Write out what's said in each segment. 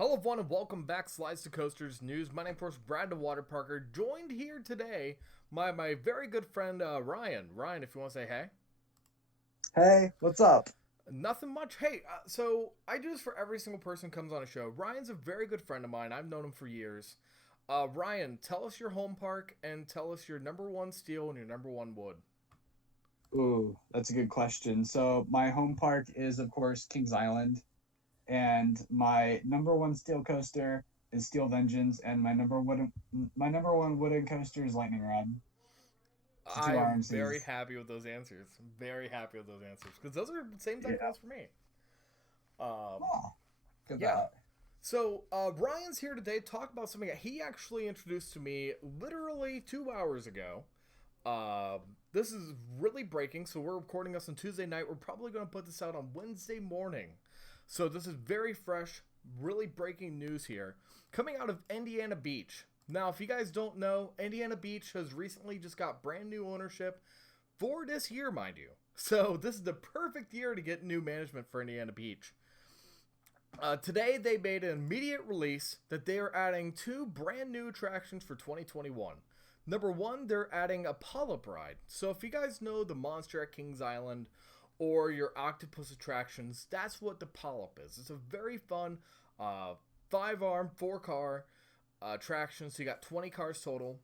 Hello everyone and welcome back Slides to Coasters News. My name is Brad the Water Parker, joined here today by my very good friend Ryan. Ryan, if you want to say hey. Hey, what's up? Nothing much. Hey, so I do this for every single person who comes on a show. Ryan's a very good friend of mine. I've known him for years. Ryan, tell us your home park and tell us your number one steel and your number one wood. Ooh, that's a good question. So my home park is, of course, Kings Island, and my number one steel coaster is Steel Vengeance, and my number one wooden coaster is Lightning Rod. It's the I two am very RMCs. happy with those answers. Very happy with those answers because those are the same exact Yeah. ones for me. Um, Oh, good yeah, that. So, Ryan's here today to talk about something that he actually introduced to me literally 2 hours ago. Uh, this is really breaking, so we're recording this on Tuesday night. We're probably going to put this out on Wednesday morning. So, this is very fresh, really breaking news here. Coming out of Indiana Beach. Now, if you guys don't know, Indiana Beach has recently just got brand new ownership for this year, mind you. So, this is the perfect year to get new management for Indiana Beach. Today, they made an immediate release that they are adding two brand new attractions for 2021. Number one, they're adding a polyp ride. So, if you guys know the monster at Kings Island or your octopus attractions, that's what the polyp is. It's a very fun uh, 5 arm, 4 car attraction. So, you got 20 cars total.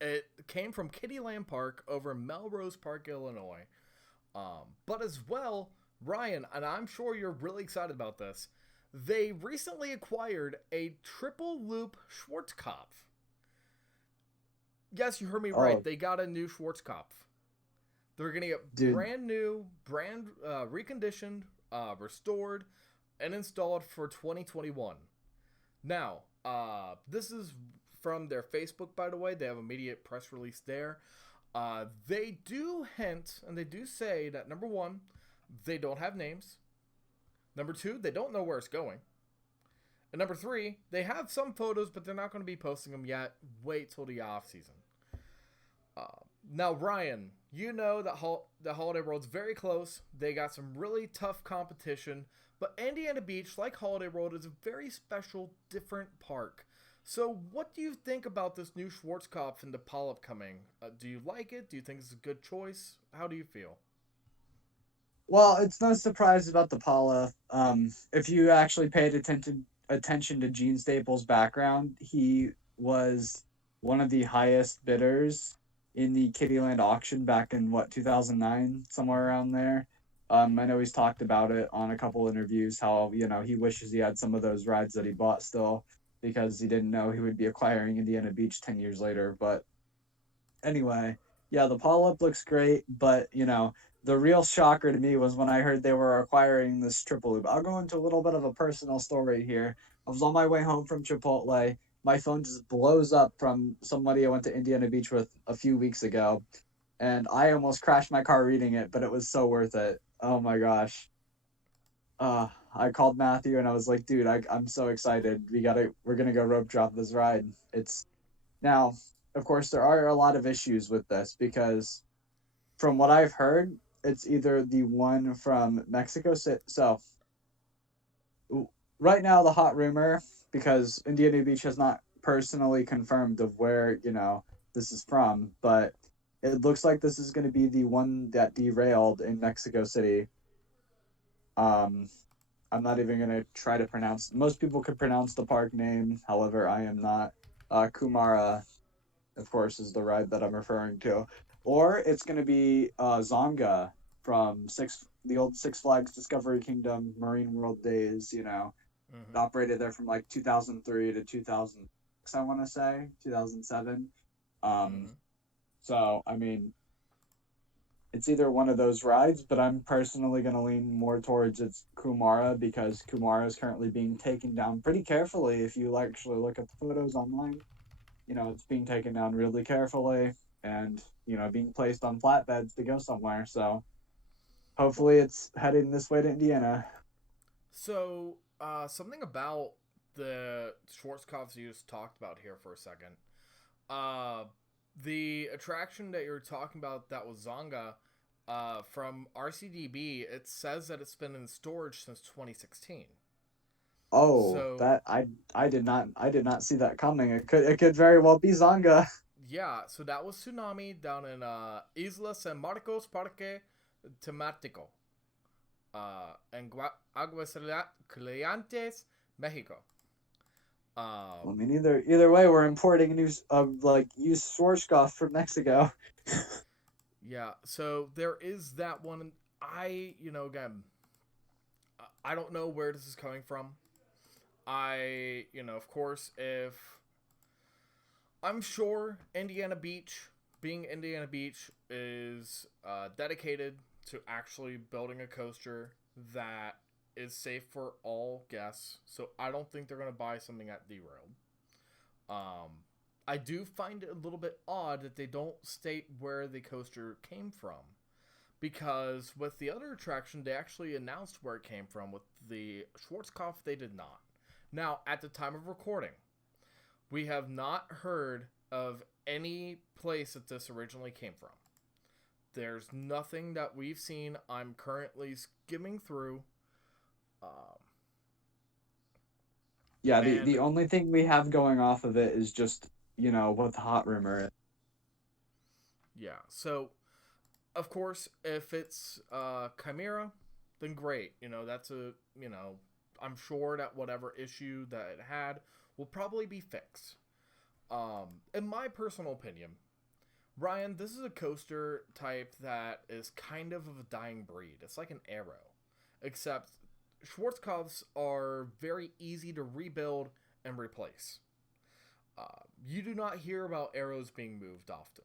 It came from Kittyland Park over in Melrose Park, Illinois. But as well, Ryan, and I'm sure you're really excited about this, they recently acquired a triple loop Schwarzkopf. Yes, you heard me right. Oh, They got a new Schwarzkopf. They're going to get dude, brand new, brand reconditioned, restored, and installed for 2021. Now, this is from their Facebook, by the way. They have an immediate press release there. They do hint and they do say that number one, they don't have names. Number two, they don't know where it's going. And number three, they have some photos, but they're not going to be posting them yet. Wait till the off season. Uh, Now, Ryan, you know that the Holiday World's very close. They got some really tough competition, but Indiana Beach, like Holiday World, is a very special, different park. So, what do you think about this new Schwarzkopf and the polyp coming? Do you like it? Do you think it's a good choice? How do you feel? well, it's no surprise about the Paula. If you actually paid attention to Gene Staples' background, he was one of the highest bidders in the Kittyland auction back in what 2009, somewhere Mm-hmm. around there. I know he's talked about it on a couple interviews how he wishes he had some of those rides that he bought still because he didn't know he would be acquiring Indiana Beach 10 years later. But anyway, yeah, the polyp looks great, but the real shocker to me was when I heard they were acquiring this triple loop. I'll go into a little bit of a personal story here. I was on my way home from Chipotle. My phone just blows up from somebody I went to Indiana Beach with a few weeks ago, and I almost crashed my car reading it, but it was so worth it. Oh my gosh. I called Matthew and I was like, dude, I'm so excited. We're gonna go rope drop this ride. It's now, of course, there are a lot of issues with this because from what I've heard, it's either the one from Mexico City. So right now, the hot rumor, because Indiana Beach has not personally confirmed of where this is from, but it looks like this is going to be the one that derailed in Mexico City. Um, I'm not even going to try to pronounce. Most people could pronounce the park name, however, I am not. Kumara, of course, is the ride that I'm referring to, or it's going to be Zonga from the old Six Flags Discovery Kingdom Marine World days. It Mm-hmm. operated there from like 2003 to 2006, I want to say 2007. Um, Mm-hmm. so I mean, it's either one of those rides, but I'm personally going to lean more towards it's Kumara because Kumara is currently being taken down pretty carefully. If you actually look at the photos online, it's being taken down really carefully and, being placed on flatbeds to go somewhere. So Well, hopefully it's heading this way to Indiana. so something about the Schwarzkopfs you just talked about here for a second. Uh, the attraction that you're talking about that was Zonga, from RCDB, it says that it's been in storage since 2016. Oh, So I did not see that coming. It could very well be Zonga. yeah, so that was tsunami down in Isla San Marcos Parque Temático, en Aguascalientes, Mexico. I Um, mean, either way, we're importing new like used Schwarzkopf from Mexico. yeah, so there is that one. Again, I don't know where this is coming from. Of course, if I'm sure Indiana Beach, being Indiana Beach, is dedicated to actually building a coaster that is safe for all guests. So I don't think they're going to buy something at Derailed. Um, I do find it a little bit odd that they don't state where the coaster came from. Because with the other attraction, they actually announced where it came from. With the Schwarzkopf, they did not. Now, at the time of recording, we have not heard of any place that this originally came from. There's nothing that we've seen. I'm currently skimming through. Um, Yeah, the and only thing we have going off of it is just what the hot rumor is. yeah, so of course, if it's Chimera, then great. That's I'm sure that whatever issue that it had will probably be fixed. In my personal opinion, Ryan, this is a coaster type that is kind of a dying breed. It's like an arrow, except Schwarzkopfs are very easy to rebuild and replace. You do not hear about arrows being moved often.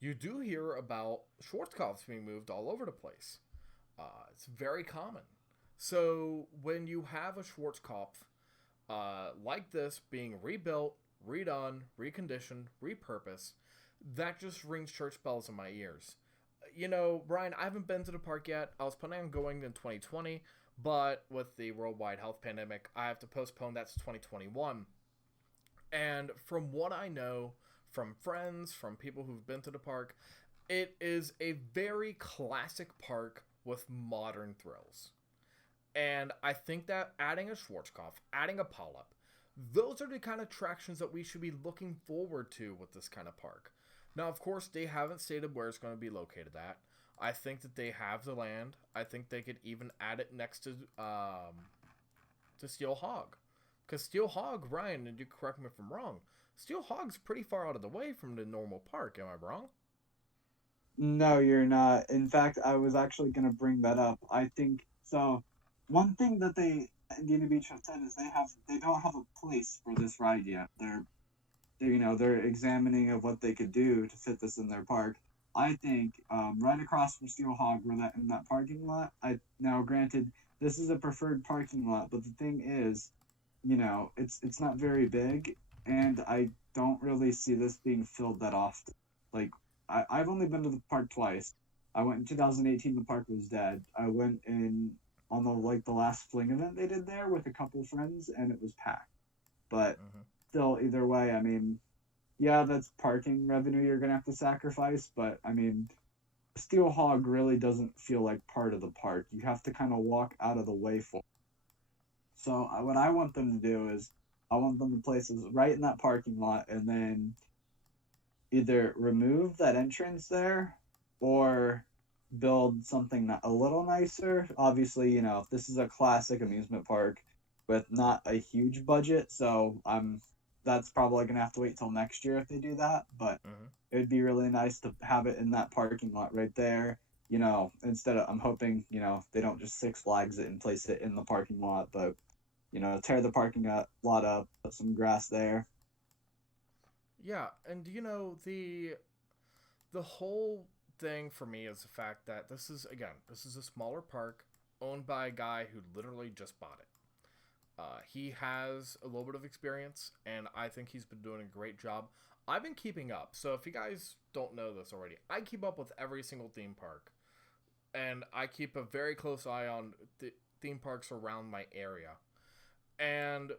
You do hear about Schwarzkopfs being moved all over the place. It's very common. So when you have a Schwarzkopf like this being rebuilt, redone, reconditioned, repurposed, that just rings church bells in my ears. Brian, I haven't been to the park yet. I was planning on going in 2020, but with the worldwide health pandemic, I have to postpone that to 2021. And from what I know, from friends, from people who've been to the park, it is a very classic park with modern thrills. And I think that adding a Schwarzkopf, adding a Polyp, those are the kind of attractions that we should be looking forward to with this kind of park. Now, of course, they haven't stated where it's going to be located at. I think that they have the land. I think they could even add it next to Steel Hog. Because Steel Hog, Ryan, and you correct me if I'm wrong, Steel Hog's pretty far out of the way from the normal park. Am I wrong? No, you're not. In fact, I was actually going to bring that up. I think so. One thing that they Indiana Beach have said is they don't have a place for this ride yet. They're examining of what they could do to fit this in their park. I think right across from Steel Hog, where that in that parking lot. I now granted this is a preferred parking lot, but the thing is, it's not very big, and I don't really see this being filled that often. Like I've only been to the park twice. I went in 2018. The park was dead. I went in on the last fling event they did there with a couple friends, and it was packed. But Mm-hmm. still, either way, I mean, yeah, that's parking revenue you're gonna have to sacrifice. But I mean, Steel Hog really doesn't feel like part of the park. You have to kind of walk out of the way for. So what I want them to do is I want them to place us right in that parking lot, and then either remove that entrance there or build something a little nicer. Obviously, this is a classic amusement park with not a huge budget, so that's probably gonna have to wait till next year if they do that. But Mm-hmm. it would be really nice to have it in that parking lot right there. Instead of I'm hoping they don't just Six Flags it and place it in the parking lot, but tear the parking lot up, put some grass there. Yeah, and the whole thing for me is the fact that this is a smaller park owned by a guy who literally just bought it. He has a little bit of experience, and I think he's been doing a great job. I've been keeping up, so if you guys don't know this already, I keep up with every single theme park, and I keep a very close eye on the theme parks around my area. And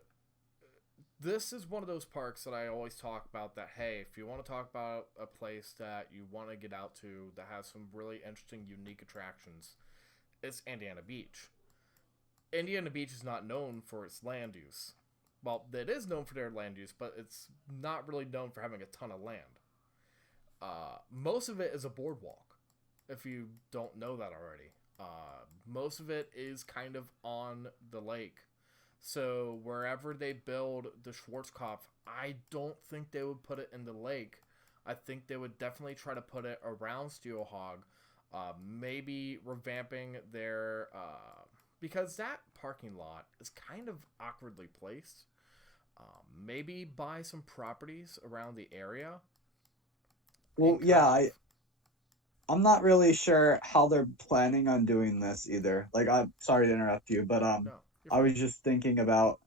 this is one of those parks that I always talk about that, hey, if you want to talk about a place that you want to get out to that has some really interesting, unique attractions, it's Indiana Beach. Indiana Beach is not known for its land use. Well, it is known for their land use, but it's not really known for having a ton of land. Most of it is a boardwalk, if you don't know that already. Most of it is kind of on the lake. So wherever they build the Schwarzkopf, I don't think they would put it in the lake. I think they would definitely try to put it around Steelhog. Maybe revamping their because that parking lot is kind of awkwardly placed. Maybe buy some properties around the area Well, and yeah, kind of I'm not really sure how they're planning on doing this either. Like, I'm sorry to interrupt you, but no, you're I fine. was just thinking about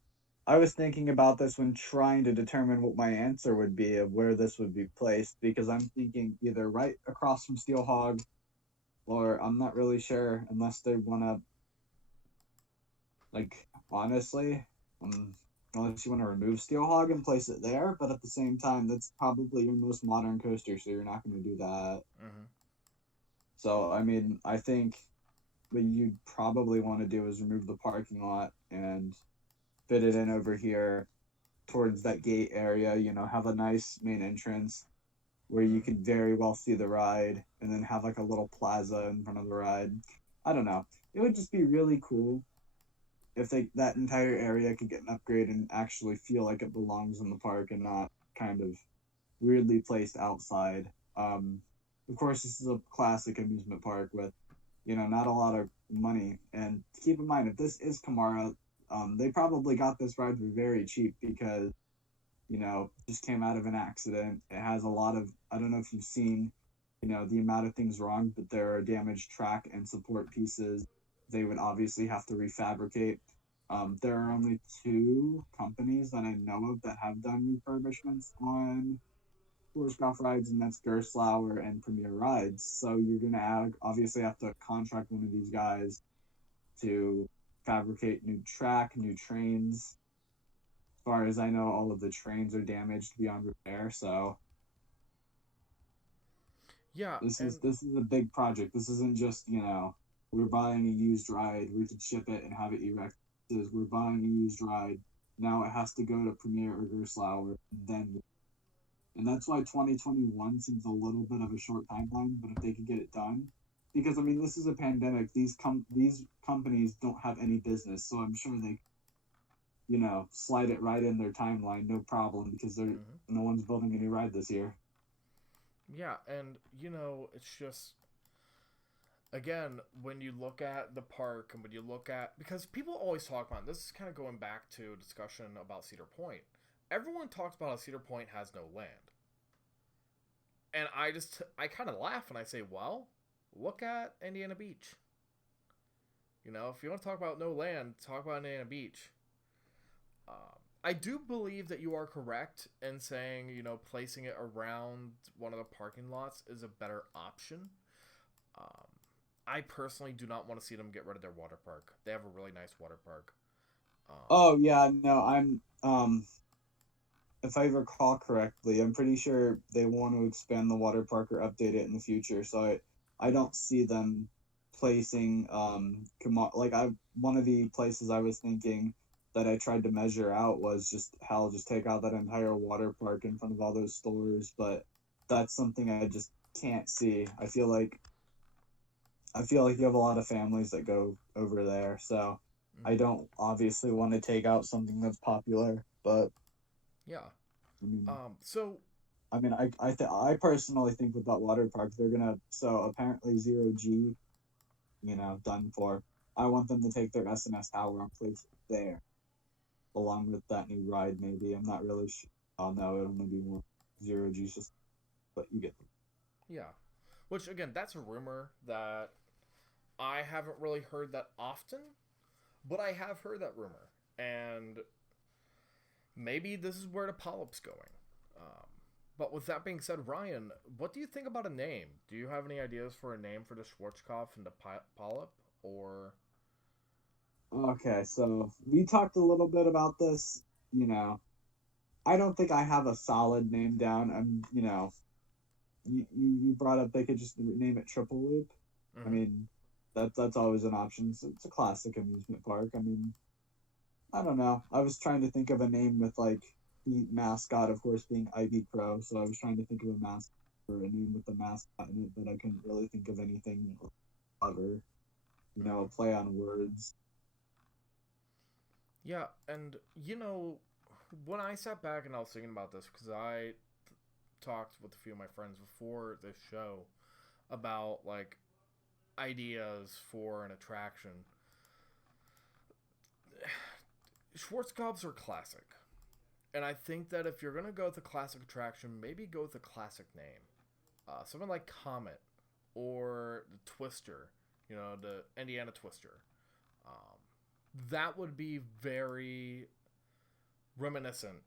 I was thinking about this when trying to determine what my answer would be of where this would be placed because I'm thinking either right across from Steelhog or I'm not really sure unless they want to like honestly, um, unless you want to remove Steelhog and place it there, but at the same time, that's probably your most modern coaster, so you're not going to do that. Hmm. So I mean, I think what you'd probably want to do is remove the parking lot and fit it in over here towards that gate area. You know, have a nice main entrance where you Hmm. could very well see the ride, and then have like a little plaza in front of the ride. I don't know. It would just be really cool if they that entire area could get an upgrade and actually feel like it belongs in the park and not kind of weirdly placed outside. Of course, this is a classic amusement park with, not a lot of money. And keep in mind, if this is Kamara, they probably got this ride for very cheap because, just came out of an accident. It has a lot of, I don't know if you've seen, the amount of things wrong, but there are damaged track and support pieces they would obviously have to refabricate. There are only two companies that I know of that have done refurbishments on Schwarzkopf rides, and that's Gerstlauer and Premier Rides. So you're gonna obviously have to contract one of these guys to fabricate new track, new trains. As far as I know, all of the trains are damaged beyond repair. So Yeah, this is and this is a big project. This isn't just we're buying a used ride, we could ship it and have it erect. This is we're buying a used ride. Now it has to go to Premier or Gerstlauer, and that's why 2021 seems a little bit of a short timeline. But if they could get it done, because I mean this is a pandemic, these companies don't have any business, so I'm sure they slide it right in their timeline, no problem, because they're hmm no one's building a new ride this year. yeah, and it's just again when you look at the park and when you look at because people always talk about this is kind of going back to a discussion about Cedar Point. Everyone talks about how Cedar Point has no land, and I kind of laugh and I say, well, look at Indiana Beach. If you want to talk about no land, talk about Indiana Beach. I do believe that you are correct in saying, placing it around one of the parking lots is a better option. Um, I personally do not want to see them get rid of their water park. They have a really nice water park. Um, Oh yeah, no, I'm if I recall correctly, I'm pretty sure they want to expand the water park or update it in the future. So I don't see them placing like I one of the places I was thinking that I tried to measure out was just hell, just take out that entire water park in front of all those stores. But that's something I just can't see. I feel like you have a lot of families that go over there, so I mhm. don't obviously want to take out something that's popular, but Yeah. I mean, So I personally think with that water park, they're gonna so apparently zero G, done for. I want them to take their SNS tower and place it there, along with that new ride. Maybe I'm not really sure. Oh no, it'll only be one zero G system, but you get them. yeah, which again, that's a rumor that I haven't really heard that often, but I have heard that rumor, and maybe this is where the polyp's going. Um, but with that being said, Ryan, what do you think about a name? Do you have any ideas for a name for the Schwarzkopf and the polyp? Or Okay, so we talked a little bit about this. You know, I don't think I have a solid name down. You brought up they could just name it Triple Loop. I mm-hmm. mean, that's always an option. It's a classic amusement park. I mean, I don't know. I was trying to think of a name with like the mascot, of course, being Ivy Crow. So I was trying to think of a mascot or a name with the mascot in it, but I couldn't really think of anything clever. A Mm. play on words. Yeah, and when I sat back and I was thinking about this, because I talked with a few of my friends before this show about like ideas for an attraction. Schwarzkopfs are classic. And I think that if you're going to go with a classic attraction, maybe go with a classic name. Something like Comet or the Twister, the Indiana Twister. Um, that would be very reminiscent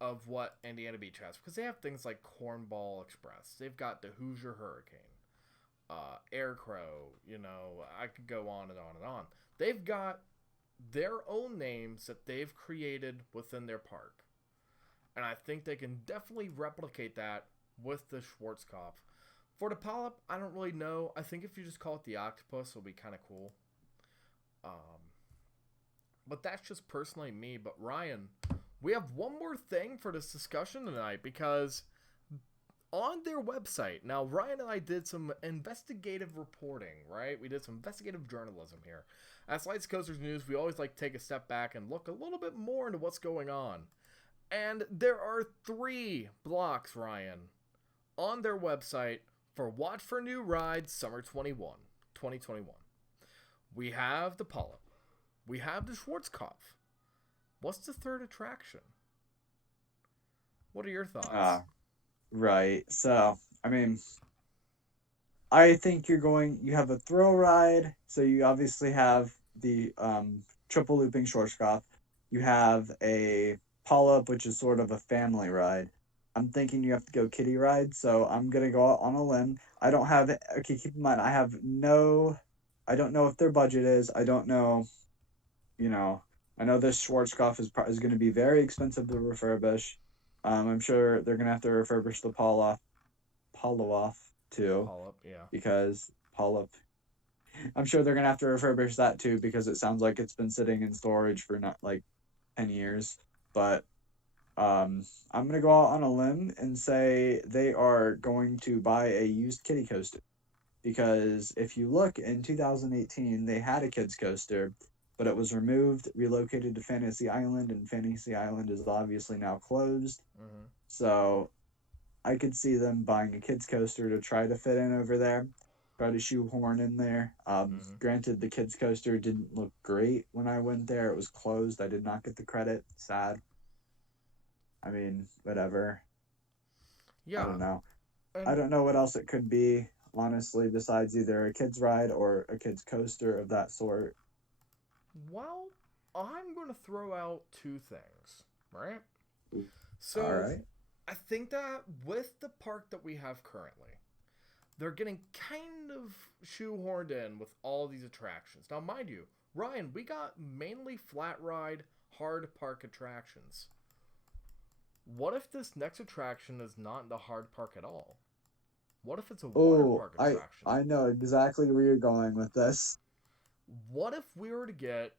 of what Indiana Beach has because they have things like Cornball Express. They've got the Hoosier Hurricane, Air Crow. I could go on and on and on. They've got their own names that they've created within their park. And I think they can definitely replicate that with the Schwarzkopf. For the polyp, I don't really know. I think if you just call it the octopus, it'll be kind of cool. Um, but that's just personally me. But Ryan, we have one more thing for this discussion tonight because on their website, now Ryan and I did some investigative reporting, right? We did some investigative journalism here. At Slides Coasters News, we always like to take a step back and look a little bit more into what's going on. And there are 3 blocks, Ryan, on their website for Watch for New Rides Summer 2021. We have the Polyp. We have the Schwarzkopf. What's the third attraction? What are your thoughts? Ah, right. So, I mean, I think you have a thrill ride. So you obviously have the triple looping Schwarzkopf. You have a Polyp, which is sort of a family ride. I'm thinking you have to go kiddie ride. So I'm going to go out on a limb. I don't have, okay, keep in mind, I don't know what their budget is. I don't know, you know, I know this Schwarzkopf is going to be very expensive to refurbish. I'm sure they're going to have to refurbish the Poloff too Polyp, yeah. because Polyp. I'm sure they're gonna have to refurbish that too because it sounds like it's been sitting in storage for not like 10 years. But I'm gonna go out on a limb and say they are going to buy a used kiddie coaster because if you look in 2018, they had a kids coaster, but it was removed, relocated to Fantasy Island, and Fantasy Island is obviously now closed. Mm-hmm. So I could see them buying a kids coaster to try to fit in over there, try to shoehorn in there. Mm-hmm. Granted, the kids coaster didn't look great when I went there. It was closed. I did not get the credit. Sad. I mean, whatever. I Yeah. don't know. I And, don't know what else it could be, honestly, besides either a kids ride or a kids coaster of that sort. well, I'm going to throw out 2 things, right? All So, right. I think that with the park that we have currently, they're getting kind of shoehorned in with all these attractions. Now, mind you, Ryan, we got mainly flat ride, hard park attractions. What if this next attraction is not the hard park at all? What if it's a water Oh, park attraction? I know exactly where you're going with this. What if we were to get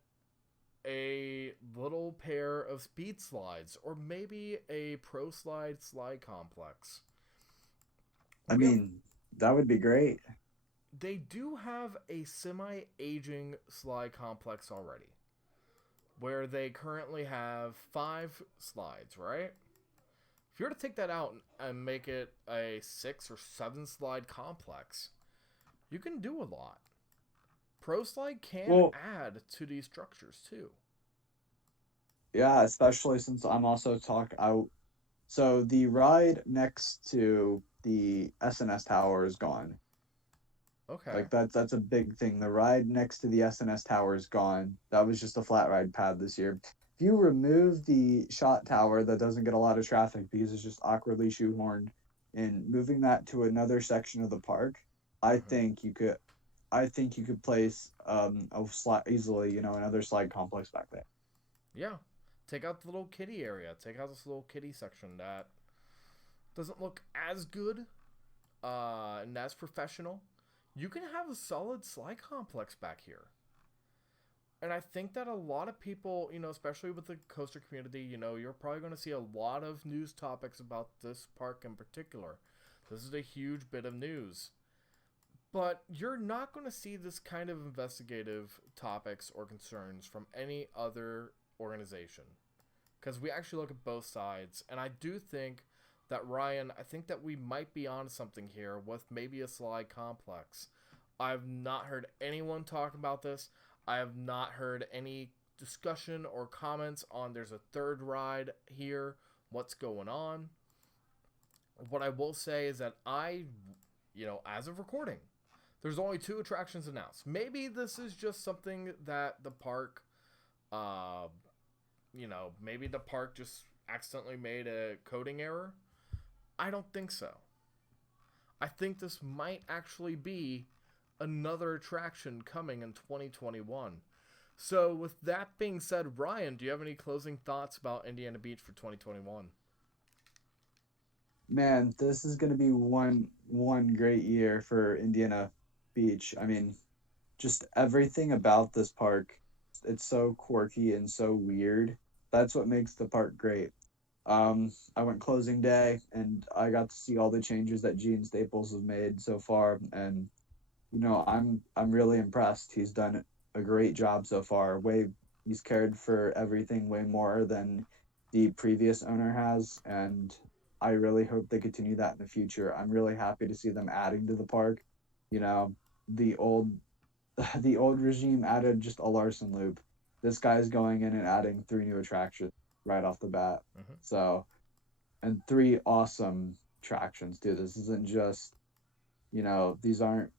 a little pair of speed slides or maybe a pro slide complex? I We have mean, that would be great. they do have a semi-aging slide complex already where they currently have 5 slides, right? If you were to take that out and make it a 6 or 7 slide complex, you can do a lot. Pro Slide can Well, add to these structures too. yeah, especially since I'm also talk out. So the ride next to the SNS tower is gone. Okay. Like that's a big thing. The ride next to the SNS tower is gone. That was just a flat ride pad this year. If you remove the shot tower that doesn't get a lot of traffic because it's just awkwardly shoehorned and moving that to another section of the park, I Mm-hmm. think you could I think you could place a slide easily, another slide complex back there. Yeah. Take out the little kitty area. Take out this little kitty section that doesn't look as good and as professional. you can have a solid slide complex back here. And I think that a lot of people, especially with the coaster community, you're probably going to see a lot of news topics about this park in particular. This is a huge bit of news. But you're not going to see this kind of investigative topics or concerns from any other organization. Because we actually look at both sides. And I do think that, Ryan, I think that we might be on something here with maybe a slide complex. I've not heard anyone talk about this. I have not heard any discussion or comments on there's a third ride here, what's going on. What I will say is that as of recording, there's only 2 attractions announced. Maybe this is just something that the park, maybe the park just accidentally made a coding error. I don't think so. I think this might actually be another attraction coming in 2021. So with that being said, Ryan, do you have any closing thoughts about Indiana Beach for 2021? Man, this is going to be one great year for Indiana Beach. I mean, just everything about this park, it's so quirky and so weird. That's what makes the park great. I went closing day and I got to see all the changes that Gene Staples has made so far, and I'm really impressed. He's done a great job so far. He's cared for everything way more than the previous owner has, and I really hope they continue that in the future. I'm really happy to see them adding to the park. The old the old regime added just a Larson loop. This guy's going in and adding 3 new attractions right off the bat. Mm-hmm. So, and 3 awesome attractions too. This isn't just, these aren't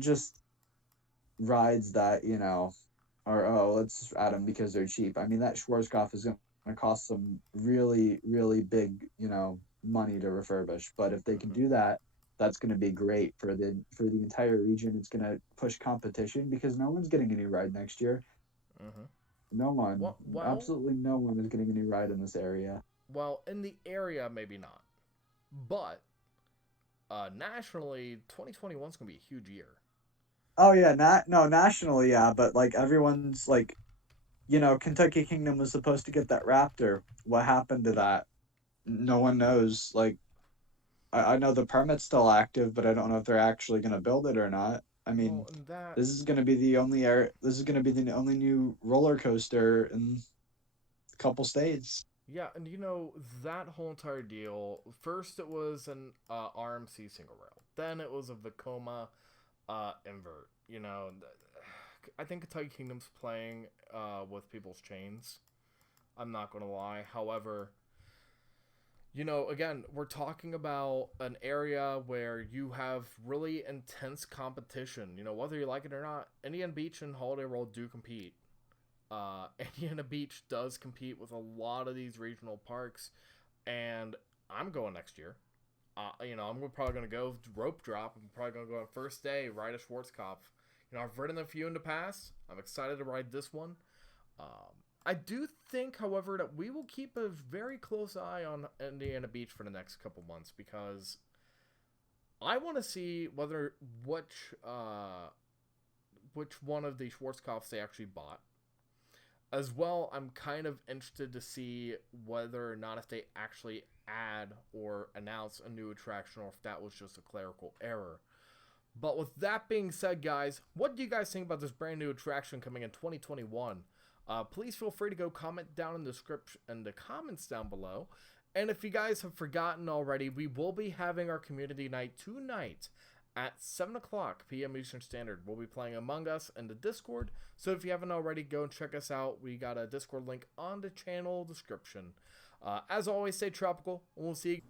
just rides that, are, let's add them because they're cheap. I mean, that Schwarzkopf is going to cost some really, really big, money to refurbish. But if they can do that, that's going to be great for the entire region. It's going to push competition because no one's getting a new ride next year. Mm-hmm. No one. Absolutely no one is getting a new ride in this area. Well, in the area, maybe not. But nationally, 2021 is going to be a huge year. Oh, yeah. Nationally, yeah. But, everyone's, Kentucky Kingdom was supposed to get that Raptor. What happened to that? No one knows. I know the permit's still active, but I don't know if they're actually going to build it or not. I mean, this is going to be the only new roller coaster in a couple states. Yeah, and that whole entire deal, first it was an RMC single rail. Then it was a Vekoma invert. I think Kentucky Kingdom's playing with people's chains. I'm not going to lie. However, again, we're talking about an area where you have really intense competition. Whether you like it or not, Indiana Beach and Holiday World do compete. Indiana Beach does compete with a lot of these regional parks, and I'm going next year. I'm probably going to go rope drop. I'm probably going to go on first day, ride a Schwarzkopf. I've ridden a few in the past. I'm excited to ride this one. I do think, however, that we will keep a very close eye on Indiana Beach for the next couple months because I want to see which one of the Schwarzkopfs they actually bought. As well, I'm kind of interested to see whether or not if they actually add or announce a new attraction or if that was just a clerical error. But with that being said, guys, what do you guys think about this brand new attraction coming in 2021? Please feel free to go comment down in the comments down below. And if you guys have forgotten already, we will be having our community night tonight at 7 o'clock p.m. Eastern Standard. We'll be playing Among Us in the Discord. So if you haven't already, go and check us out. We got a Discord link on the channel description. As always, stay tropical, and we'll see you.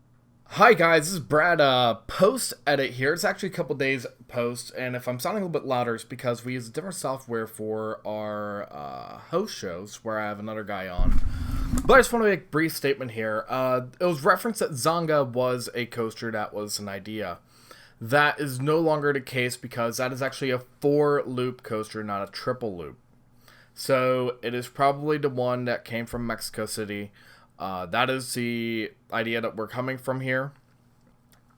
Hi guys, this is Brad, post-edit here. It's actually a couple days post, and if I'm sounding a little bit louder, it's because we use a different software for our host shows, where I have another guy on. But I just want to make a brief statement here. It was referenced that Zonga was a coaster that was an idea. That is no longer the case because that is actually a 4-loop coaster, not a triple loop. So it is probably the one that came from Mexico City. That is the idea that we're coming from here.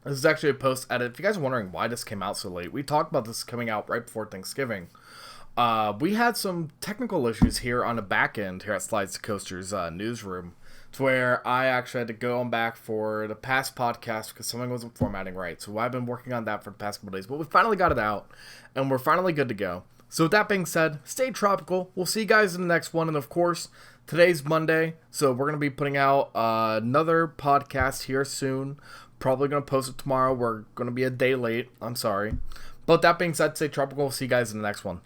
This is actually a post edit. If you guys are wondering why this came out so late, we talked about this coming out right before Thanksgiving. We had some technical issues here on the back end here at Slides to Coasters newsroom, to where I actually had to go on back for the past podcast because something wasn't formatting right. So I've been working on that for the past couple days, but we finally got it out, and we're finally good to go. So with that being said, stay tropical. We'll see you guys in the next one, and of course, today's Monday, so we're gonna be putting out another podcast here soon. Probably gonna post it tomorrow. We're gonna be a day late. I'm sorry. But that being said, stay tropical. We'll see you guys in the next one.